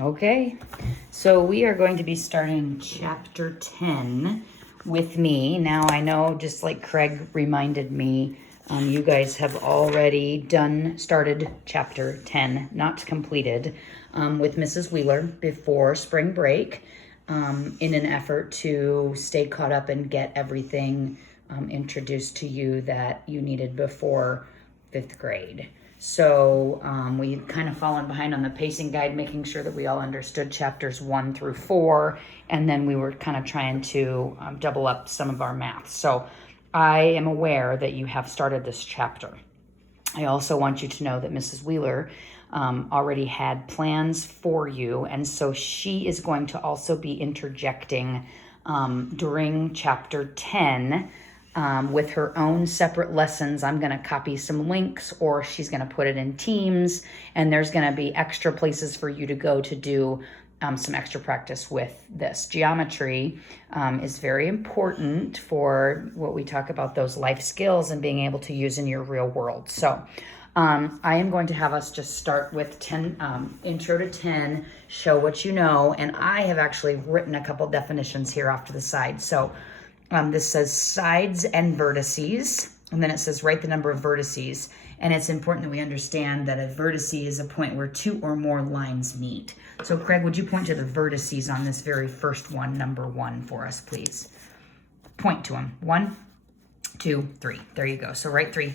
Okay, so we are going to be starting chapter 10 with me. Now I know, just like Craig reminded me, you guys have already started chapter 10, not completed, with Mrs. Wheeler before spring break, in an effort to stay caught up and get everything introduced to you that you needed before 5th grade. So we've kind of fallen behind on the pacing guide, making sure that we all understood chapters 1 through 4, and then we were kind of trying to double up some of our math. So I am aware that you have started this chapter. I also want you to know that Mrs. Wheeler already had plans for you, and so she is going to also be interjecting during chapter 10 with her own separate lessons. I'm going to copy some links, or she's going to put it in Teams, and there's going to be extra places for you to go to do some extra practice with this. Geometry is very important for what we talk about, those life skills and being able to use in your real world. So I am going to have us just start with 10, intro to 10, show what you know, and I have actually written a couple definitions here off to the side. So this says sides and vertices, and then it says write the number of vertices. And it's important that we understand that a vertice is a point where two or more lines meet. So Craig, would you point to the vertices on this very first one, number 1, for us, please? Point to them. 1, 2, 3. There you go. So write 3.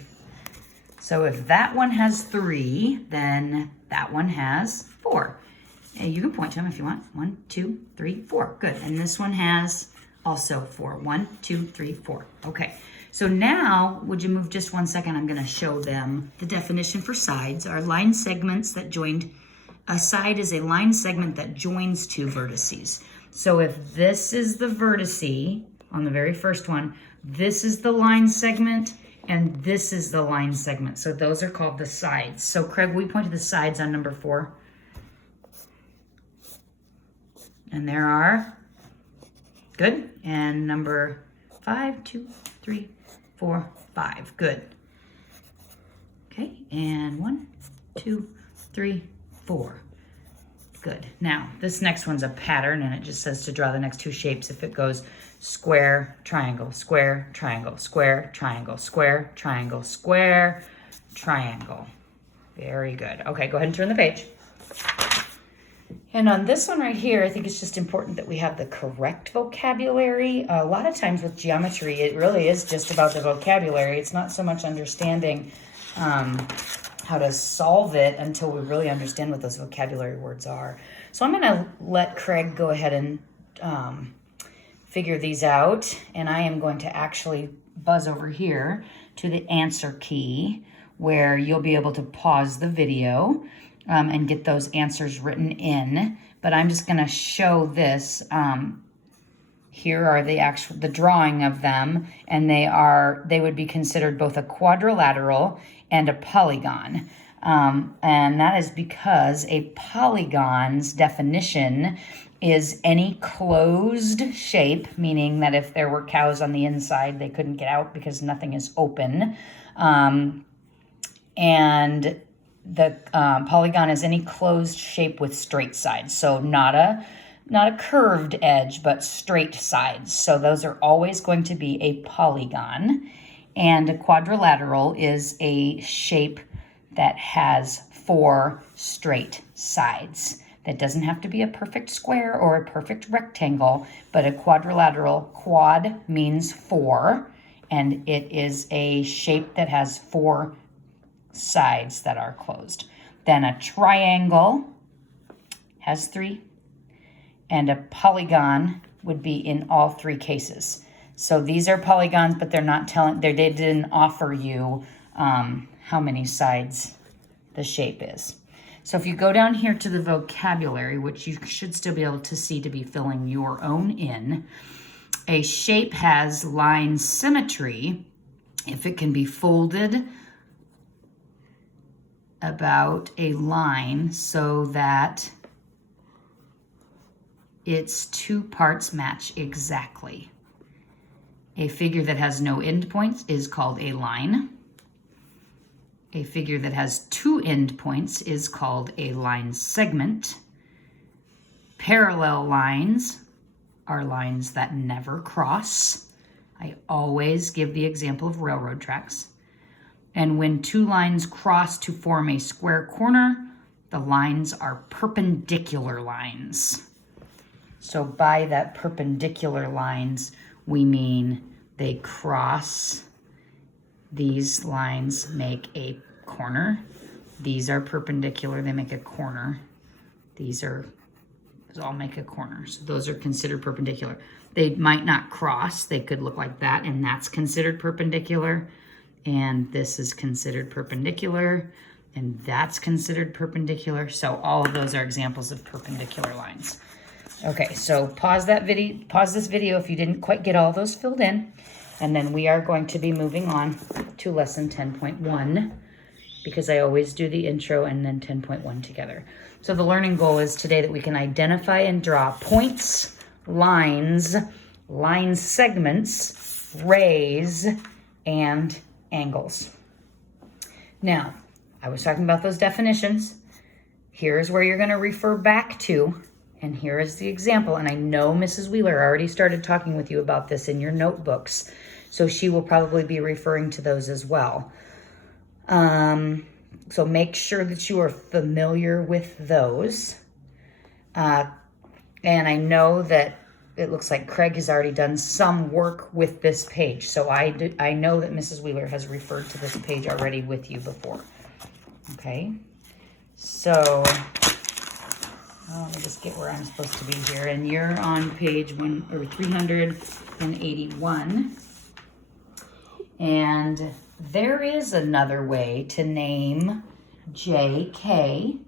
So if that one has 3, then that one has 4. And you can point to them if you want. 1, 2, 3, 4. Good. And this one has also 4. 1, 2, 3, 4. Okay. So now, would you move just 1 second? I'm going to show them the definition for sides. Are line segments that joined. A side is a line segment that joins two vertices. So if this is the vertice on the very first one, this is the line segment, and this is the line segment. So those are called the sides. So Craig, we point to the sides on number 4. And there are. Good. And number 5, 2, 3, 4, 5. Good. Okay. And 1, 2, 3, 4. Good. Now, this next one's a pattern, and it just says to draw the next 2 shapes. If it goes square, triangle, square, triangle, square, triangle, square, triangle, square, triangle. Very good. Okay, go ahead and turn the page. And on this one right here, I think it's just important that we have the correct vocabulary. A lot of times with geometry, it really is just about the vocabulary. It's not so much understanding how to solve it until we really understand what those vocabulary words are. So I'm going to let Craig go ahead and figure these out. And I am going to actually buzz over here to the answer key, where you'll be able to pause the video and get those answers written in. But I'm just going to show this. Here are the drawing of them, and they would be considered both a quadrilateral and a polygon. And that is because a polygon's definition is any closed shape, meaning that if there were cows on the inside, they couldn't get out because nothing is open. And the polygon is any closed shape with straight sides. So not a curved edge, but straight sides. So those are always going to be a polygon. And a quadrilateral is a shape that has 4 straight sides. That doesn't have to be a perfect square or a perfect rectangle, but a quadrilateral, quad means 4, and it is a shape that has 4 sides that are closed. Then a triangle has 3, and a polygon would be in all 3 cases. So these are polygons, but they're not they didn't offer you how many sides the shape is. So if you go down here to the vocabulary, which you should still be able to see to be filling your own in, a shape has line symmetry if it can be folded about a line so that its 2 parts match exactly. A figure that has no endpoints is called a line. A figure that has 2 endpoints is called a line segment. Parallel lines are lines that never cross. I always give the example of railroad tracks. And when two lines cross to form a square corner, the lines are perpendicular lines. So by that perpendicular lines, we mean they cross. These lines make a corner. These are perpendicular, they make a corner. These all make a corner. So those are considered perpendicular. They might not cross. They could look like that, and that's considered perpendicular. And this is considered perpendicular, and that's considered perpendicular. So all of those are examples of perpendicular lines. Okay, so pause this video if you didn't quite get all those filled in. And then we are going to be moving on to lesson 10.1 because I always do the intro and then 10.1 together. So the learning goal is today that we can identify and draw points, lines, line segments, rays, and angles. Now, I was talking about those definitions. Here's where you're going to refer back to, and here is the example. And I know Mrs. Wheeler already started talking with you about this in your notebooks, so she will probably be referring to those as well. So make sure that you are familiar with those. And I know that it looks like Craig has already done some work with this page. So I know that Mrs. Wheeler has referred to this page already with you before. Okay, so let me just get where I'm supposed to be here. And you're on page 381. And there is another way to name JK.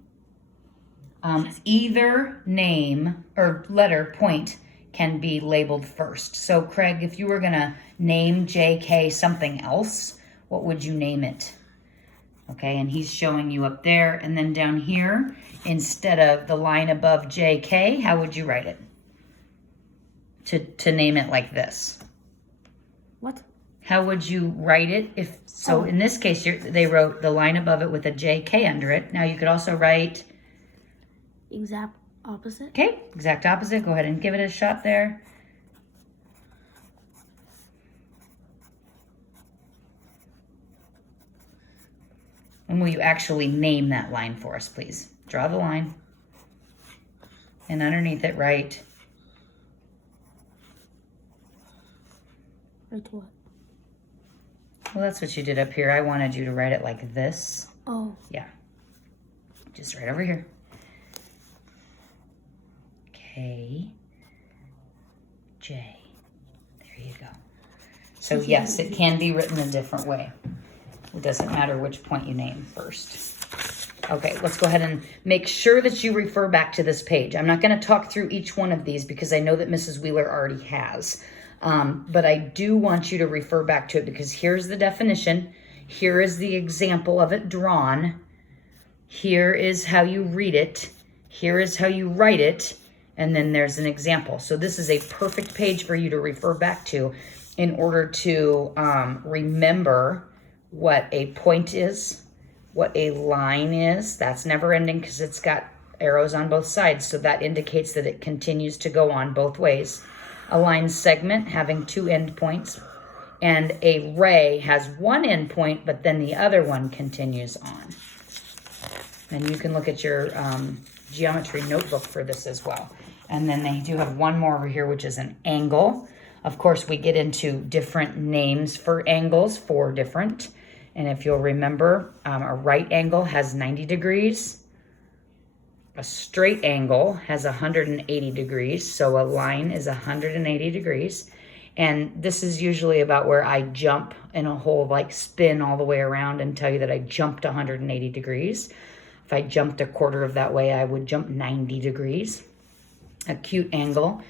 Either name or letter point can be labeled first. So Craig, if you were gonna name JK something else, what would you name it? Okay, and he's showing you up there. And then down here, instead of the line above JK, how would you write it? To name it like this. What? How would you write it? In this case, they wrote the line above it with a JK under it. Now you could also write... Exact opposite. Okay, exact opposite. Go ahead and give it a shot there. And will you actually name that line for us, please? Draw the line. And underneath it, write... Write what? Well, that's what you did up here. I wanted you to write it like this. Oh. Yeah. Just right over here. K, J. There you go. So yes, it can be written a different way. It doesn't matter which point you name first. Okay, let's go ahead and make sure that you refer back to this page. I'm not going to talk through each one of these because I know that Mrs. Wheeler already has. But I do want you to refer back to it because here's the definition. Here is the example of it drawn. Here is how you read it. Here is how you write it. And then there's an example. So this is a perfect page for you to refer back to in order to remember what a point is, what a line is. That's never ending because it's got arrows on both sides. So that indicates that it continues to go on both ways. A line segment having two endpoints, and a ray has one endpoint, but then the other one continues on. And you can look at your geometry notebook for this as well. And then they do have one more over here, which is an angle. Of course, we get into different names for angles, 4 different. And if you'll remember, a right angle has 90 degrees. A straight angle has 180 degrees, so a line is 180 degrees. And this is usually about where I jump in a whole spin all the way around and tell you that I jumped 180 degrees. If I jumped a quarter of that way, I would jump 90 degrees. Acute angle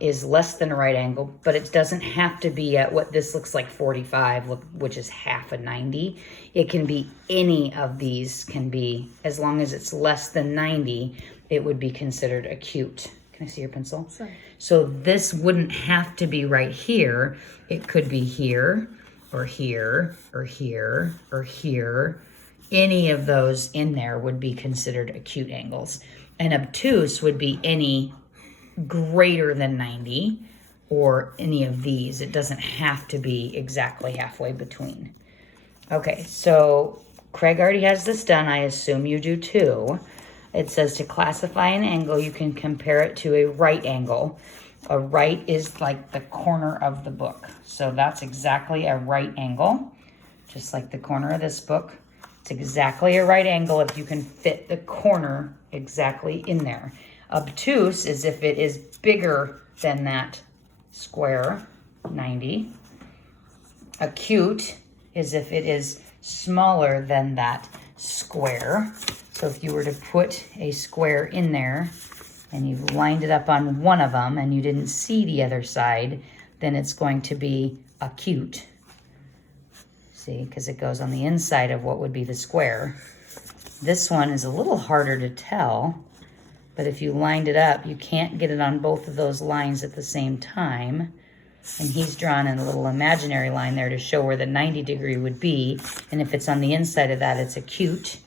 is less than a right angle, but it doesn't have to be at what this looks like 45, which is half a 90. It can be any of these can be, as long as it's less than 90, it would be considered acute. Can I see your pencil? Sorry. So this wouldn't have to be right here. It could be here, or here, or here, or here. Any of those in there would be considered acute angles. And obtuse would be any greater than 90 or any of these. It doesn't have to be exactly halfway between. Okay, so Craig already has this done. I assume you do too. It says to classify an angle, you can compare it to a right angle. A right is like the corner of the book. So that's exactly a right angle, just like the corner of this book. It's exactly a right angle if you can fit the corner exactly in there. Obtuse is if it is bigger than that square, 90. Acute is if it is smaller than that square. So if you were to put a square in there and you've lined it up on one of them and you didn't see the other side, then it's going to be acute. See, because it goes on the inside of what would be the square. This one is a little harder to tell, but if you lined it up, you can't get it on both of those lines at the same time. And he's drawn in a little imaginary line there to show where the 90 degree would be. And if it's on the inside of that, it's acute.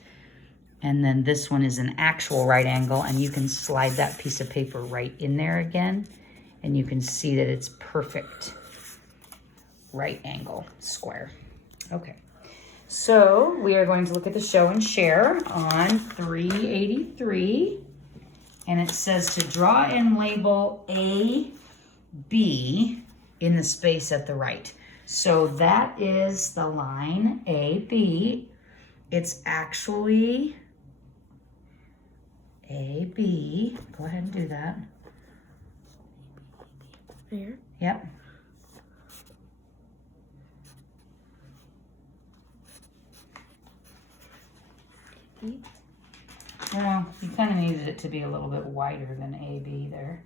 And then this one is an actual right angle, and you can slide that piece of paper right in there again, and you can see that it's perfect right angle square. Okay, so we are going to look at the show and share on 383, and it says to draw and label A, B in the space at the right. So that is the line AB. It's actually AB. Go ahead and do that. Here. Yep. Well, you kind of needed it to be a little bit wider than AB there.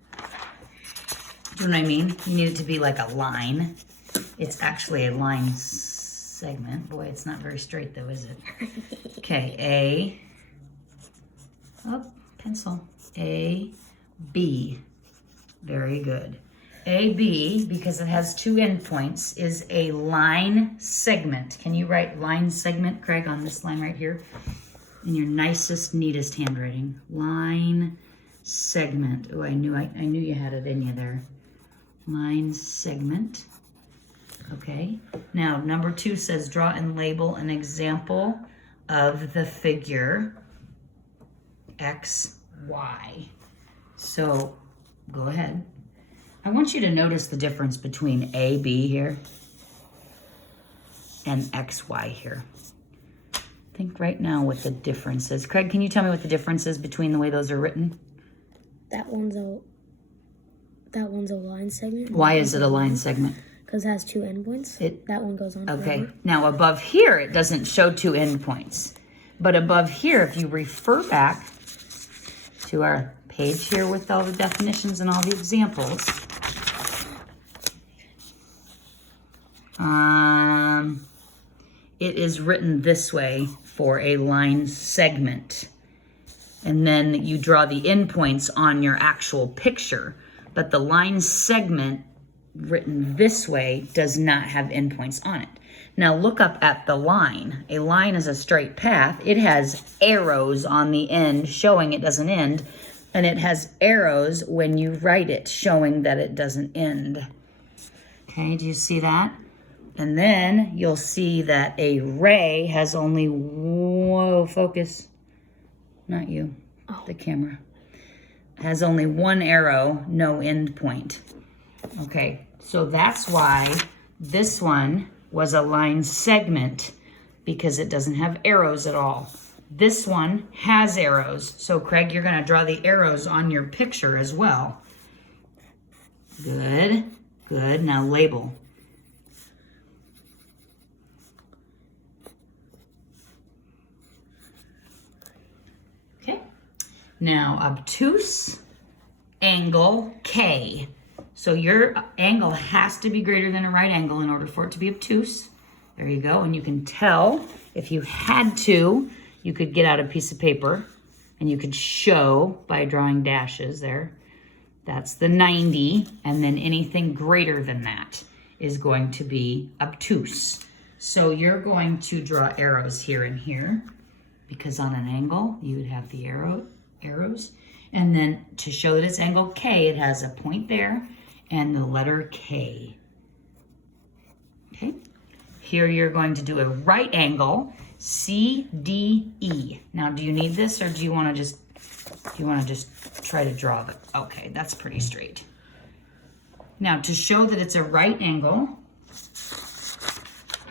Do you know what I mean? You need it to be like a line. It's actually a line segment. Boy, it's not very straight though, is it? Okay, A. Oh, pencil. A, B. Very good. AB, because it has two endpoints, is a line segment. Can you write line segment, Craig, on this line right here? In your nicest, neatest handwriting. Line segment. Oh, I knew you had it in you there. Line segment. Okay. Now, number 2 says draw and label an example of the figure X, Y. So, go ahead. I want you to notice the difference between AB here and XY here. Think right now what the difference is. Craig, can you tell me what the difference is between the way those are written? That one's a line segment. Why is it a line segment? Because it has two endpoints. That one goes on. Okay. Forever. Now above here, it doesn't show two endpoints. But above here, if you refer back to our page here with all the definitions and all the examples, it is written this way for a line segment. And then you draw the endpoints on your actual picture. But the line segment written this way does not have endpoints on it. Now look up at the line. A line is a straight path. It has arrows on the end showing it doesn't end. And it has arrows when you write it showing that it doesn't end. Okay, do you see that? And then you'll see that a ray has only, whoa, focus, not you, the camera, has only one arrow, no end point. Okay, so that's why this one was a line segment, because it doesn't have arrows at all. This one has arrows. So Craig, you're gonna draw the arrows on your picture as well. Good, good, now label. Okay, now obtuse, angle, K. So your angle has to be greater than a right angle in order for it to be obtuse. There you go, and you can tell if you had to, you could get out a piece of paper and you could show by drawing dashes there. That's the 90, and then anything greater than that is going to be obtuse. So you're going to draw arrows here and here, because on an angle, you would have the arrows. And then to show that it's angle K, it has a point there and the letter K. Okay. Here you're going to do a right angle, CDE. Now, do you need this or do you want to just try to draw it? Okay, that's pretty straight. Now, to show that it's a right angle,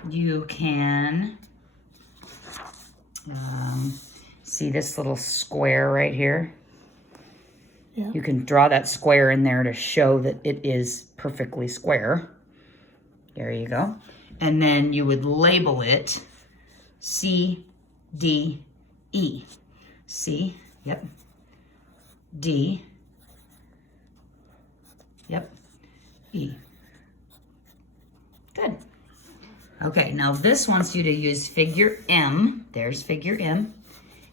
you can see this little square right here? Yeah. You can draw that square in there to show that it is perfectly square. There you go. And then you would label it C, D, E. C, yep. D, yep. E. Good. Okay, now this wants you to use figure M. There's figure M.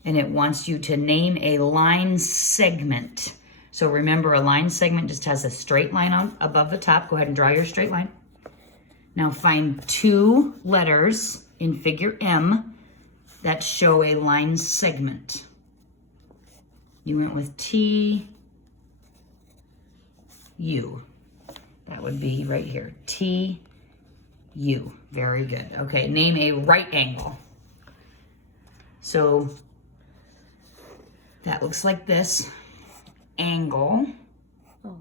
And it wants you to name a line segment. So remember, a line segment just has a straight line on above the top. Go ahead and draw your straight line. Now find 2 letters in figure M that show a line segment. You went with T, U. That would be right here. T, U. Very good. Okay, name a right angle. So that looks like this. Angle. Oh.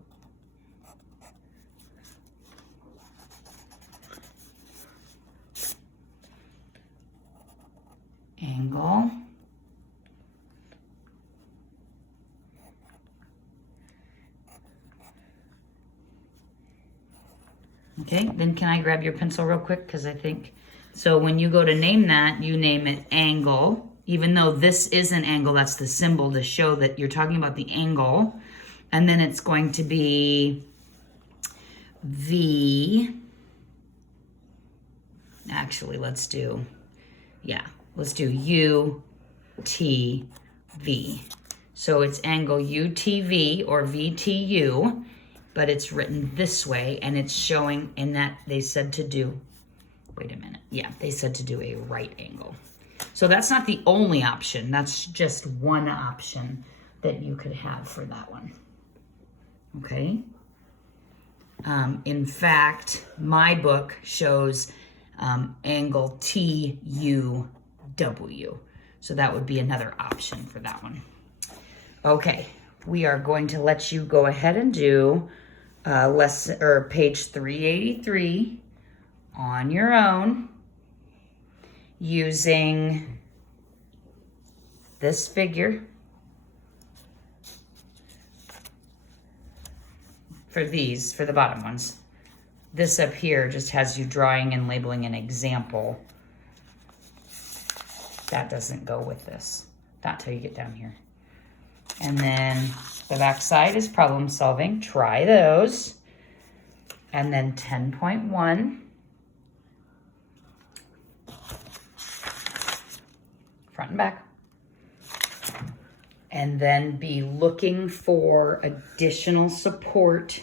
Angle. Okay, then can I grab your pencil real quick? Because I think, so when you go to name that, you name it angle. Even though this is an angle, that's the symbol to show that you're talking about the angle. And then it's going to be V. Actually, let's do U, T, V. So it's angle UTV or VTU, but it's written this way and it's showing in that they said to do, wait a minute. Yeah, they said to do a right angle. So that's not the only option. That's just one option that you could have for that one. Okay. In fact, my book shows angle TUW. So that would be another option for that one. Okay, we are going to let you go ahead and do page 383 on your own using this figure for the bottom ones. This up here just has you drawing and labeling an example. That doesn't go with this, not till you get down here. And then the back side is problem solving. Try those. And then 10.1. Front and back. And then be looking for additional support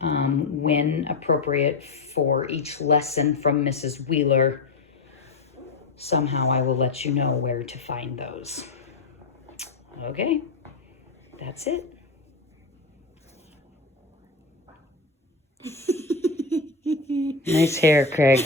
when appropriate for each lesson from Mrs. Wheeler. Somehow I will let you know where to find those. Okay, that's it. Nice hair, Craig.